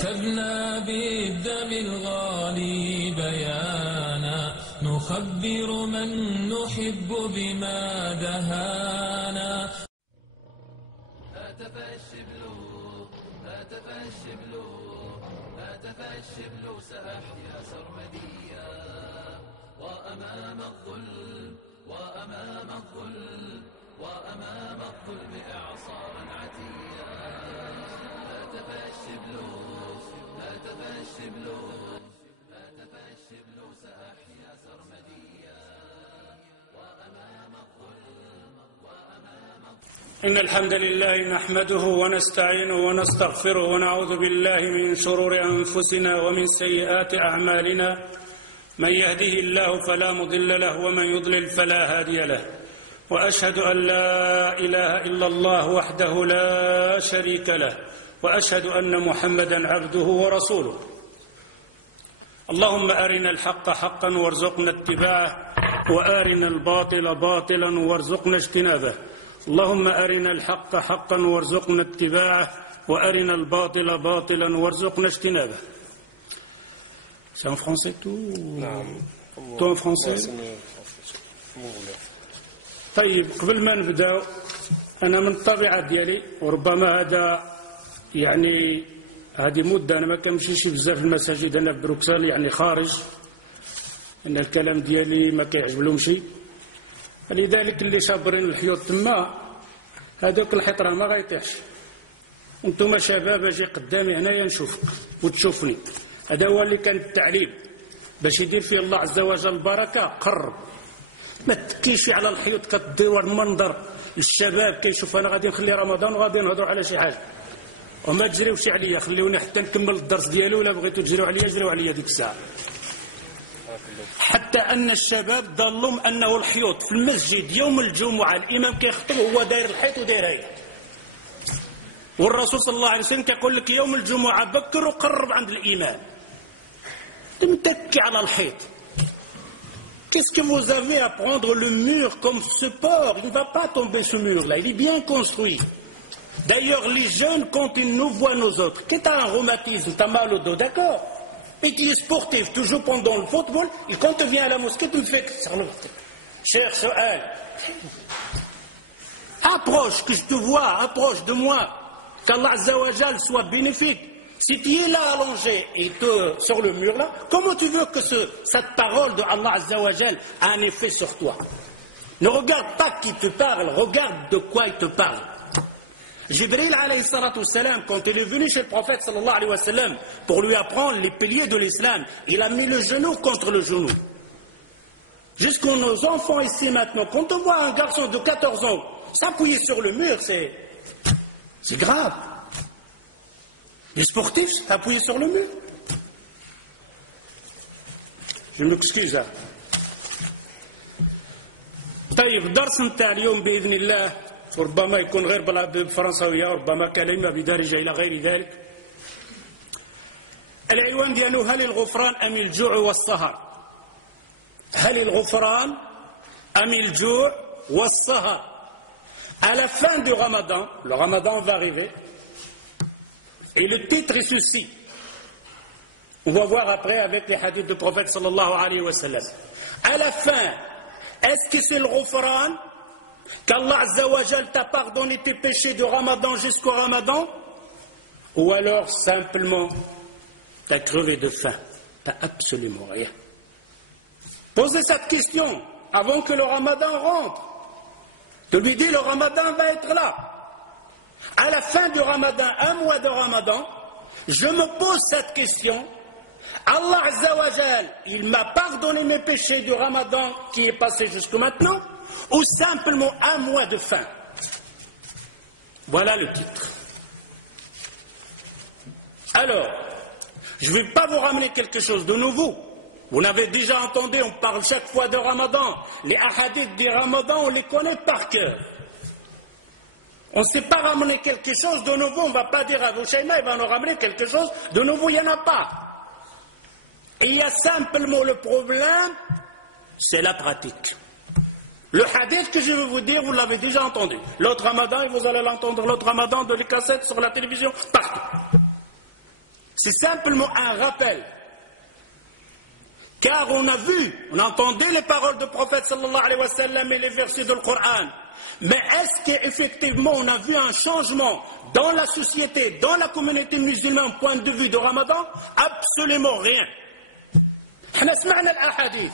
كتبنا بالدم الغالي بيانا نخبر من نحب بما دهانا. هاتف الشبل هاتف الشبل هاتف الشبل سأحيا سرمديا وأمام الظلم وأمام الظلم وأمام الظلم إعصارا عتيا. هاتف الشبل هاتف الشبل هاتف الشبل سأحيا سرمديا وأمام الظلم وأمام الظلم. إن الحمد لله نحمده ونستعينه ونستغفره ونعوذ بالله من شرور أنفسنا ومن سيئات أعمالنا. من يهده الله فلا مضل له ومن يضلل فلا هادي له. وأشهد أن لا إله إلا الله وحده لا شريك له وأشهد أن محمدا عبده ورسوله. اللهم أرنا الحق حقا وارزقنا اتباعه وأرنا الباطل باطلا وارزقنا اجتنابه. اللهم أرنا الحق حقا وارزقنا اتباعه وأرنا الباطل باطلا وارزقنا اجتنابه. C'est en français tout? Tout en français? طيب قبل ما نبداو أنا من الطبيعة ديالي وربما هذا يعني هذه مدة أنا ما كنمشيش بزاف في المساجد أنا في بروكسل يعني خارج أن الكلام ديالي ما كيعجبلهمش. لذلك اللي شابرين الحيوط تما هذوك الحيط راه ما غيطيحش. انتم شباب اجي قدامي هنايا نشوفك وتشوفني. هذا هو اللي كان التعليم باش يدير فيه الله عز وجل البركه. قرب ما تكيش على الحيوط كدير المنظر. الشباب كيشوف انا غادي نخلي رمضان وغادي نهضروا على شي حاجه وما تجريوش عليا. خليوني حتى نكمل الدرس ديالي ولا بغيتوا تجريو عليا جريو عليا ديك الساعه. حتى أن الشباب ضلهم أنه الحيوط في المسجد يوم الجمعة الإمام كيخطب هو داير الحيط وداير هيك. والرسول صلى الله عليه وسلم كيقول لك يوم الجمعة بكر وقرب عند الإمام. تمتكي على الحيط. Qu'est-ce que vous avez à prendre le mur comme support? Il ne va pas tomber ce mur-là, il est bien construit. D'ailleurs, les jeunes, quand ils nous voient nous autres, que t'as un rhumatisme, t'as mal au dos, d'accord? Et tu es sportif, toujours pendant le football, et quand tu viens à la mosquée, tu me fais cher Soal. Approche, que je te vois, approche de moi, qu'Allah Azza wa Jal soit bénéfique. Si tu es là allongé et sur le mur là, comment tu veux que cette parole de Allah Azza wa Jal a un effet sur toi? Ne regarde pas qui te parle, regarde de quoi il te parle. Jibril alayhi salatu salam, quand il est venu chez le prophète sallallahu alayhi wa sallam pour lui apprendre les piliers de l'islam, il a mis le genou contre le genou. Jusqu'à nos enfants ici maintenant, quand on voit un garçon de 14 ans s'appuyer sur le mur, c'est grave. Les sportifs s'appuyer sur le mur. Je m'excuse. طيب درس نتاع اليوم بإذن الله ربما يكون غير بالفرنساوية ربما كلمة بدارجة إلى غير ذلك. العنوان ديالو هل الغفران أم الجوع والسهر؟ هل الغفران أم الجوع والسهر؟ À la fin du Ramadan, le Ramadan va arriver, et le titre est ceci. On va voir après avec les hadiths du prophète sallallahu alayhi wa sallam. À la fin, est-ce que c'est le Ghufran? Qu'Allah Azza wa Jal t'a pardonné tes péchés de Ramadan jusqu'au Ramadan? Ou alors simplement t'as crevé de faim, t'as absolument rien. Posez cette question avant que le Ramadan rentre. Tu lui dis le Ramadan va être là. À la fin du Ramadan, un mois de Ramadan, je me pose cette question. Allah Azza wa Jal, il m'a pardonné mes péchés du Ramadan qui est passé jusqu'à maintenant, ou simplement un mois de faim? Voilà le titre. Alors, je ne vais pas vous ramener quelque chose de nouveau. Vous n'avez déjà entendu, on parle chaque fois de Ramadan. Les hadiths du Ramadan, on les connaît par cœur. On ne sait pas ramener quelque chose de nouveau. On ne va pas dire à Bouchaïma, il va nous ramener quelque chose de nouveau, il n'y en a pas. Et il y a simplement le problème, c'est la pratique. Le hadith que je vais vous dire, vous l'avez déjà entendu. L'autre Ramadan, et vous allez l'entendre l'autre Ramadan de les cassettes sur la télévision, partout. C'est simplement un rappel. Car on a vu, on entendait les paroles du prophète sallallahu alayhi wa sallam et les versets du Coran. Mais est-ce qu'effectivement on a vu un changement dans la société, dans la communauté musulmane, point de vue de Ramadan? Absolument rien. احنا سمعنا الأحاديث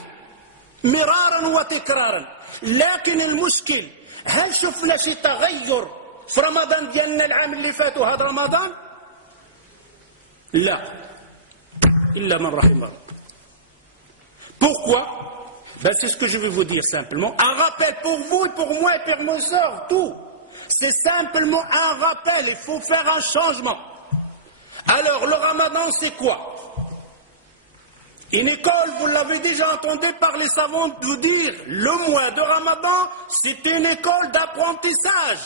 مرارا وتكرارا، لكن المشكل هل شفنا شيء تغير في رمضان ديالنا العام اللي فات وهذا رمضان؟ لا، إلا من رحم ربي. Pourquoi? Ben, c'est ce que je vais vous dire simplement. Un rappel pour vous et pour moi et pour mes sœurs, tout. C'est simplement un rappel, il faut faire un changement. Alors, le ramadan, c'est quoi? Une école, vous l'avez déjà entendu par les savants vous dire, le mois de ramadan, c'est une école d'apprentissage.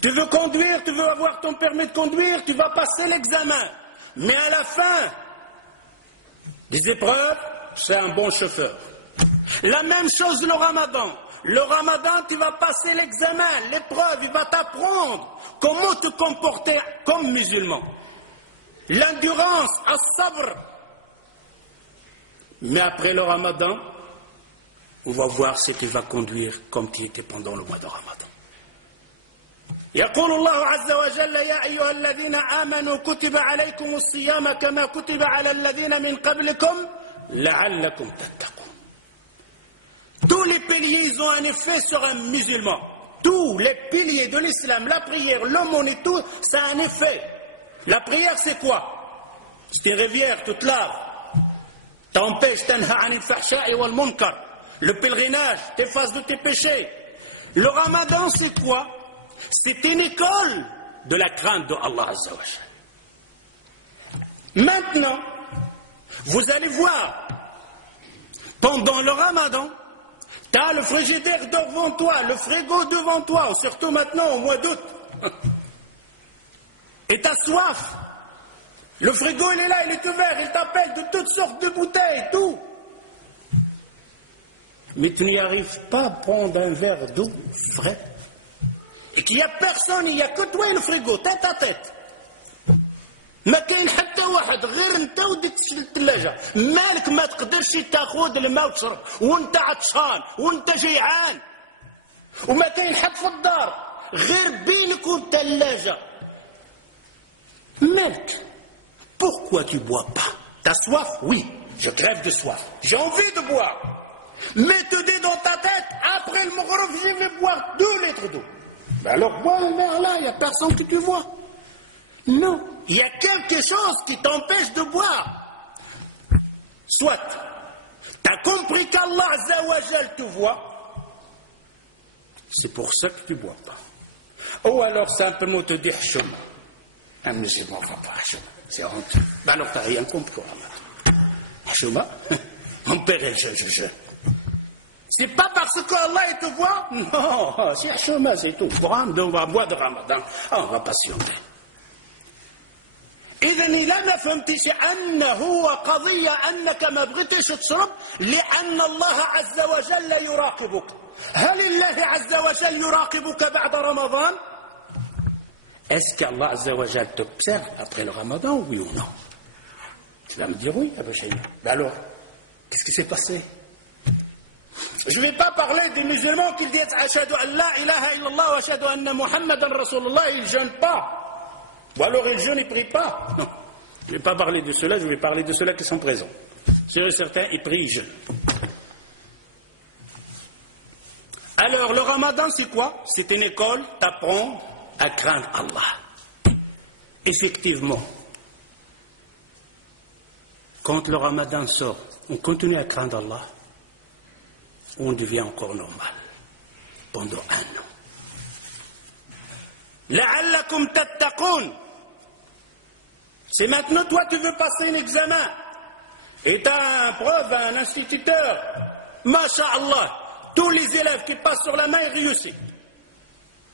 Tu veux conduire, tu veux avoir ton permis de conduire, tu vas passer l'examen. Mais à la fin des épreuves, c'est un bon chauffeur. La même chose le ramadan. Le ramadan, tu vas passer l'examen, l'épreuve, il va t'apprendre comment te comporter comme musulman. L'endurance, as-sabr. Mais après le ramadan, on va voir ce qu'il va conduire comme tu étais pendant le mois de ramadan. يقول الله عز وجل يا أيها الذين آمنوا كتب عليكم الصيام كما كتب على الذين من قبلكم لعلكم تتقون. Tous les piliers ils ont un effet sur un musulman. Tous les piliers de l'islam, la prière, l'aumône et tout, ça a un effet. La prière c'est quoi? C'est une rivière toute lave. T'empêche tanha anil fahsha'i wal munkar. Le pèlerinage t'efface de tes péchés. Le ramadan c'est quoi? C'est une école de la crainte de Allah Azza wa Jalla. Maintenant, vous allez voir, pendant le ramadan, tu as le frigidaire devant toi, le frigo devant toi, surtout maintenant au mois d'août. Et tu as soif. Le frigo il est là, il est ouvert, il t'appelle de toutes sortes de bouteilles, tout. Mais tu n'y arrives pas à prendre un verre d'eau frais. Et qu'il n'y a personne, il n'y a que toi et le frigo, tête à tête. ما كاين حتى واحد غير انت وديك الثلاجه، مالك ما تقدرش تاخذ الماء وتشرب وانت عطشان وانت جيعان، وما كاين حد في الدار غير بينك والثلاجه. مالك؟ Pourquoi tu bois pas? T'as soif? Oui, je crève de soif. J'ai envie de boire. Mais te dis dans ta tête, après le maghrib, je vais boire 2 litres d'eau. Ben alors bois un verre là, il n'y a personne que tu vois. Non, il y a quelque chose qui t'empêche de boire. Soit, tu as compris qu'Allah Azza wa Jal te voit, c'est pour ça que tu ne bois pas. Ou alors simplement te dire Hchouma. Un musulman ne va pas Hchouma, c'est honteux. Ben alors tu n'as rien compris. Hchouma, mon père est je. C'est pas parce qu'Allah te voit, non, c'est Hchouma, c'est tout. On va boire de Ramadan, on va patienter. إذا إذا ما فهمتش أنه هو قضية أنك ما بغيتش تشرب لأن الله عز وجل يراقبك. هل الله عز وجل يراقبك بعد رمضان؟ Est-ce qu'Allah عز وجل t'observe après le Ramadan, oui ou non? Tu vas me dire oui, Abou Shaïa. Ben alors, qu'est-ce qui s'est passé? Je ne vais pas parler des musulmans qui disent Ashhadu an la ilaha illallah wa ashhadu anna Muhammadan Rasulullah, ils ne jeûnent pas. Ou alors ils jeûnent, ils ne prient pas. Non, je ne vais pas parler de cela, je vais parler de ceux-là qui sont présents. Sur certains, ils prient, ils jeûnent. Alors, le ramadan, c'est quoi? C'est une école d'apprendre à craindre Allah. Effectivement, quand le ramadan sort, on continue à craindre Allah, on devient encore normal pendant 1 an. لعلكم تتقون. C'est maintenant, toi, tu veux passer un examen. Et tu as un prof, un instituteur. Masha'Allah. Tous les élèves qui passent sur la main, ils réussissent.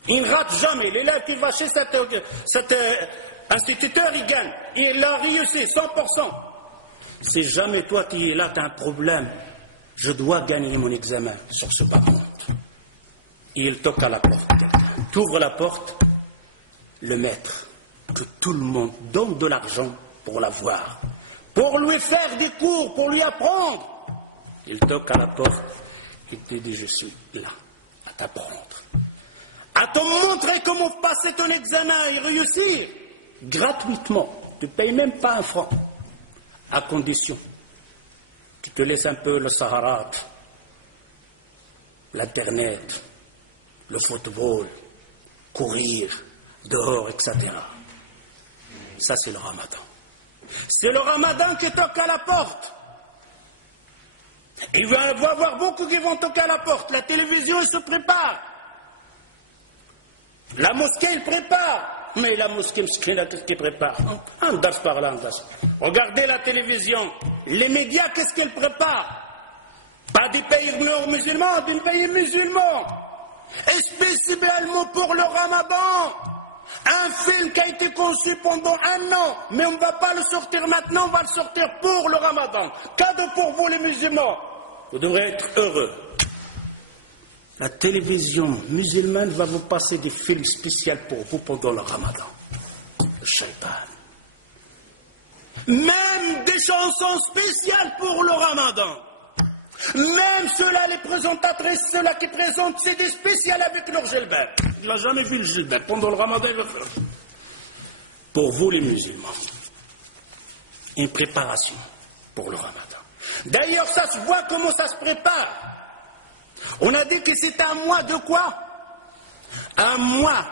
Ils ne ratent jamais. L'élève qui va chez cet instituteur, il gagne. Il a réussi 100%. Si jamais toi, qui es là, tu as un problème, je dois gagner mon examen sur ce bas-monde. Et il toque à la porte. Tu ouvres la porte, le maître, que tout le monde donne de l'argent pour la voir, pour lui faire des cours, pour lui apprendre. Il toque à la porte, il te dit, je suis là, à t'apprendre, à te montrer comment passer ton examen et réussir gratuitement. Tu ne payes même pas un franc, à condition qu'il te laisse un peu le Sahara, l'Internet, le football, courir dehors, etc. Ça, c'est le Ramadan. C'est le Ramadan qui toque à la porte. Il va y avoir beaucoup qui vont toquer à la porte. La télévision, elle se prépare. La mosquée, elle prépare. Mais la mosquée, qu'est-ce qu'elle prépare? Un das par là, un das. Regardez la télévision. Les médias, qu'est-ce qu'elles préparent? Pas des pays musulmans, des pays musulmans. Et spécialement pour le Ramadan. Un film qui a été conçu pendant 1 an, mais on ne va pas le sortir maintenant, on va le sortir pour le Ramadan. Cadeau pour vous les musulmans. Vous devrez être heureux. La télévision musulmane va vous passer des films spéciaux pour vous pendant le Ramadan. Le shaitan. Même des chansons spéciales pour le Ramadan. Même ceux-là, les présentatrices, ceux-là qui présentent, c'est des spéciales avec leur gilbab. Il n'a jamais vu le gilbab. Pendant le Ramadan, il va faire. Pour vous, les musulmans, une préparation pour le Ramadan. D'ailleurs, ça se voit comment ça se prépare. On a dit que c'est un mois de quoi? Un mois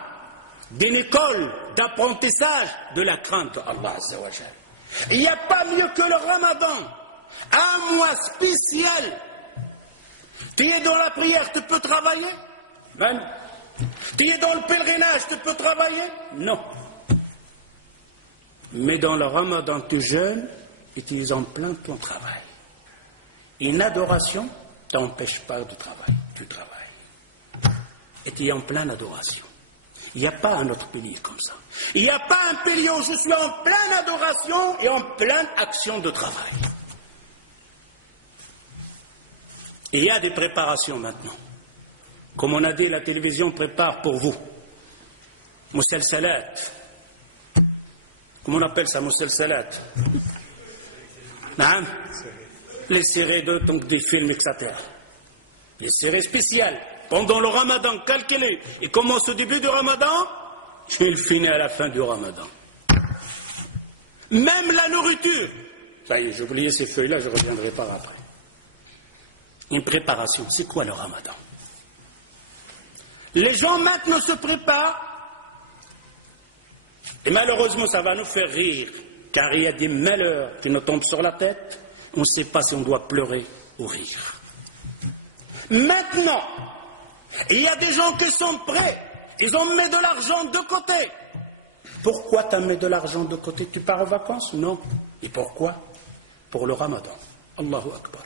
d'une école d'apprentissage de la crainte d'Allah Azza wa Jal. Il n'y a pas mieux que le Ramadan. Un mois spécial. Tu es dans la prière, tu peux travailler? Même. Tu es dans le pèlerinage, tu peux travailler? Non. Mais dans le Ramadan, tu jeûnes et tu es en plein ton travail. Une adoration ne t'empêche pas de travailler. Tu travailles. Et tu es en pleine adoration. Il n'y a pas un autre pilier comme ça. Il n'y a pas un pilier où je suis en pleine adoration et en pleine action de travail. Et il y a des préparations maintenant. Comme on a dit, la télévision prépare pour vous. Mousselsalat. Comment on appelle ça, Mousselsalat? Non? Les séries donc des films, etc. Les séries spéciales. Pendant le Ramadan, calculez. Il commence au début du Ramadan, il finit à la fin du Ramadan. Même la nourriture. Ça y est, j'ai oublié ces feuilles-là, je reviendrai par après. Une préparation. C'est quoi le Ramadan? Les gens maintenant se préparent. Et malheureusement, ça va nous faire rire. Car il y a des malheurs qui nous tombent sur la tête. On ne sait pas si on doit pleurer ou rire. Maintenant, il y a des gens qui sont prêts. Ils ont mis de l'argent de côté. Pourquoi tu as mis de l'argent de côté? Tu pars en vacances? Non. Et pourquoi? Pour le Ramadan. Allahu Akbar.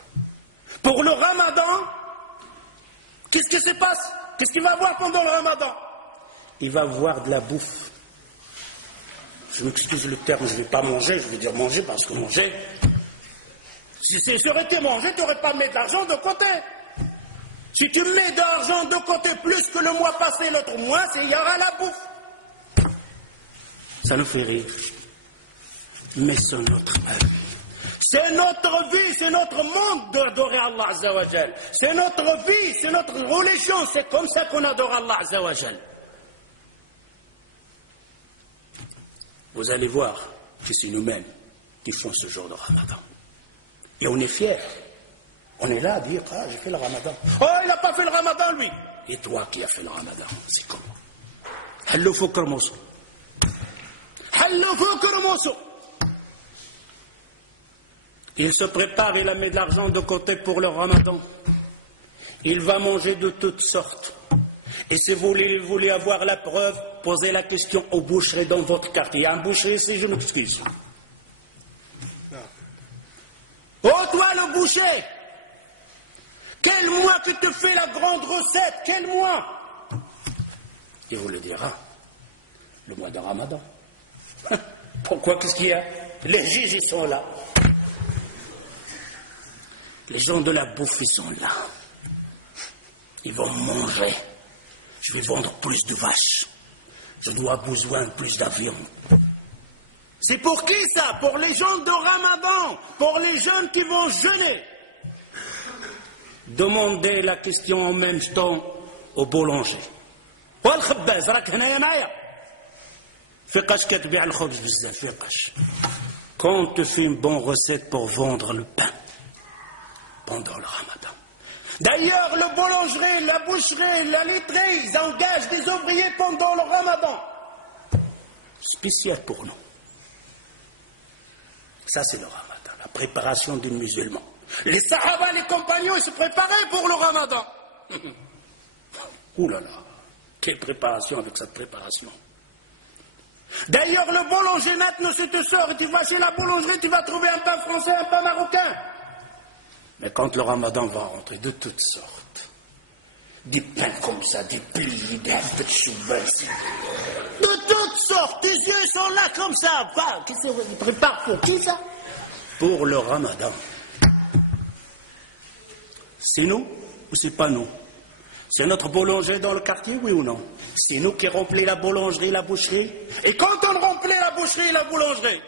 Pour le Ramadan, qu'est-ce qui se passe? Qu'est-ce qu'il va voir pendant le Ramadan? Il va voir de la bouffe. Je m'excuse le terme, je ne vais pas manger, je vais dire manger parce que manger... Si ça aurait été manger, tu n'aurais pas mis de l'argent de côté. Si tu mets de l'argent de côté plus que le mois passé, l'autre mois, il y aura la bouffe. Ça nous fait rire. Mais c'est notre vie. C'est notre vie, c'est notre monde d'adorer Allah Azza wa Jal. C'est notre vie, c'est notre religion. C'est comme ça qu'on adore Allah Azza wa Jal. Vous allez voir que c'est nous-mêmes qui font ce genre de Ramadan. Et on est fiers. On est là à dire, ah, j'ai fait le Ramadan. Oh, il n'a pas fait le Ramadan, lui. Et toi qui as fait le Ramadan, c'est comment? Hallo Foukr-Mousso. Hallo Foukr-Mousso. Il se prépare, il a mis de l'argent de côté pour le Ramadan. Il va manger de toutes sortes. Et si vous voulez avoir la preuve, posez la question aux boucheries dans votre quartier. Il y a un boucher ici, je m'excuse. Oh, toi le boucher, quel mois que te fait la grande recette? Quel mois? Il vous le dira, le mois de Ramadan. Pourquoi? Qu'est-ce qu'il y a? Les juges, ils sont là. Les gens de la bouffe, ils sont là. Ils vont manger. Je vais vendre plus de vaches. Je dois besoin de plus d'avions. C'est pour qui ça? Pour les gens de Ramadan, pour les jeunes qui vont jeûner. Demandez la question en même temps au boulanger. والخباز راك هنايا معايا فيقاش كتبيع الخبز بزاف فيقاش. Quand tu fais une bonne recette pour vendre le pain pendant le Ramadan. D'ailleurs, le boulangerie, la boucherie, la laiterie, ils engagent des ouvriers pendant le Ramadan. Spécial pour nous. Ça, c'est le Ramadan, la préparation du musulman. Les Sahaba, les compagnons, ils se préparaient pour le Ramadan. Ouh là là, quelle préparation avec cette préparation. D'ailleurs, le boulanger maintenant, si tu sors et tu vas chez la boulangerie, tu vas trouver un pain français, un pain marocain. Mais quand le Ramadan va rentrer, de toutes sortes, des pains comme ça, des plis, des peu de choubelles, de toutes sortes, tes yeux sont là comme ça. Qu'est-ce qu'ils préparent pour qui ça? Pour le Ramadan. C'est nous ou c'est pas nous? C'est notre boulanger dans le quartier, oui ou non? C'est nous qui remplit la boulangerie, la boucherie. Et quand on remplit la boucherie et la boulangerie,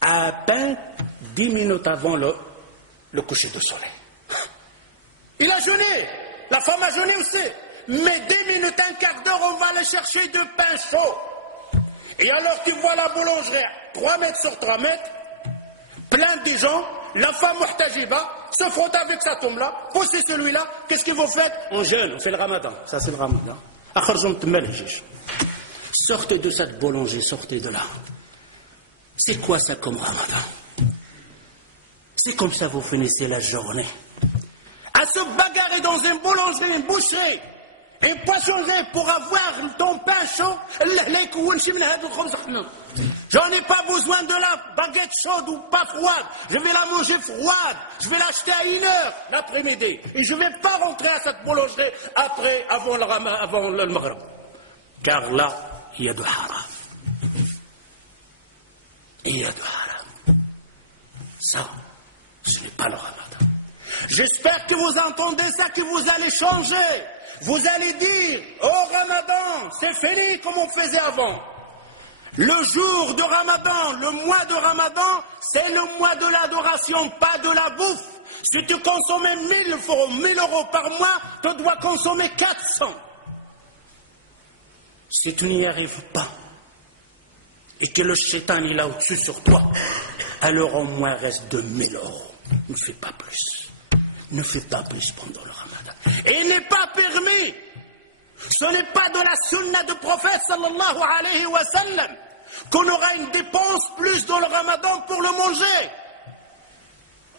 à peine 10 minutes avant le coucher du soleil. Il a jeûné, la femme a jeûné aussi. Mais 10 minutes, un quart d'heure, on va aller chercher du pain chaud. Et alors tu vois la boulangerie, 3 mètres sur 3 mètres, plein de gens, la femme muhtajiba, se frotte avec sa tombe-là, poussez celui-là, qu'est-ce que vous faites? On jeûne, on fait le Ramadan. Ça c'est le Ramadan. Sortez de cette boulangerie, sortez de là. C'est quoi ça comme Ramadan? C'est comme ça vous finissez la journée. À se bagarrer dans une boulangerie, une boucherie, une poissonnerie pour avoir ton pain chaud. J'en ai pas besoin de la baguette chaude ou pas froide. Je vais la manger froide. Je vais l'acheter à 1h l'après-midi. Et je ne vais pas rentrer à cette boulangerie avant le Maghreb. Car là, il y a du haram. Il y a du haram. Ça, ce n'est pas le Ramadan. J'espère que vous entendez ça, que vous allez changer. Vous allez dire, oh Ramadan, c'est fini comme on faisait avant. Le jour de Ramadan, le mois de Ramadan, c'est le mois de l'adoration, pas de la bouffe. Si tu consommais 1000 euros par mois, tu dois consommer 400. Si tu n'y arrives pas, et que le shaitan est là au-dessus sur toi, alors au moins reste 2000 euros. Ne fais pas plus. Ne fais pas plus pendant le Ramadan. Et il n'est pas permis. Ce n'est pas de la sunna du prophète sallallahu alayhi wa sallam qu'on aura une dépense plus dans le Ramadan pour le manger.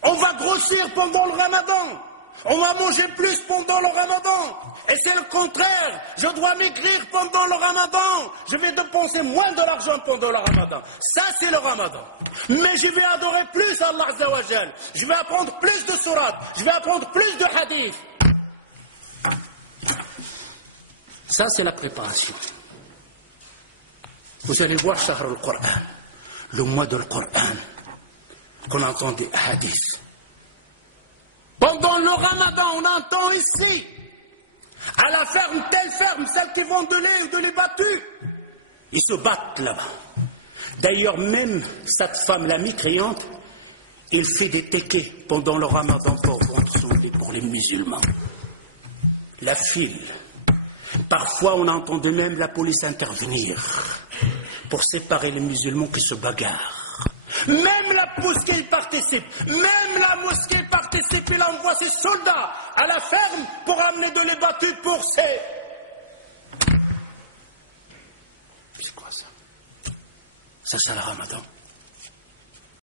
On va grossir pendant le Ramadan. On va manger plus pendant le Ramadan. Et c'est le contraire. Je dois maigrir pendant le Ramadan. Je vais dépenser moins de l'argent pendant le Ramadan. Ça, c'est le Ramadan. Mais je vais adorer plus Allah Azza wa Jal. Je vais apprendre plus de sourates. Je vais apprendre plus de hadiths. Ça, c'est la préparation. Vous allez voir Shahr al-Qur'an, le mois de Qur'an, qu'on entend des hadiths. Pendant le Ramadan, on entend ici, à la ferme, telle ferme, celles qui vendent de lait ou de lait battu, ils se battent là-bas. D'ailleurs, même cette femme, la mécréante, elle fait des tékés pendant le Ramadan pour vendre son lait pour les musulmans. La file. Parfois, on entend de même la police intervenir pour séparer les musulmans qui se bagarrent. Même la mosquée participe. Même la mosquée participe. Il envoie ses soldats à la ferme pour amener de lait battu pour ses... C'est quoi ça? Ça, c'est le Ramadan.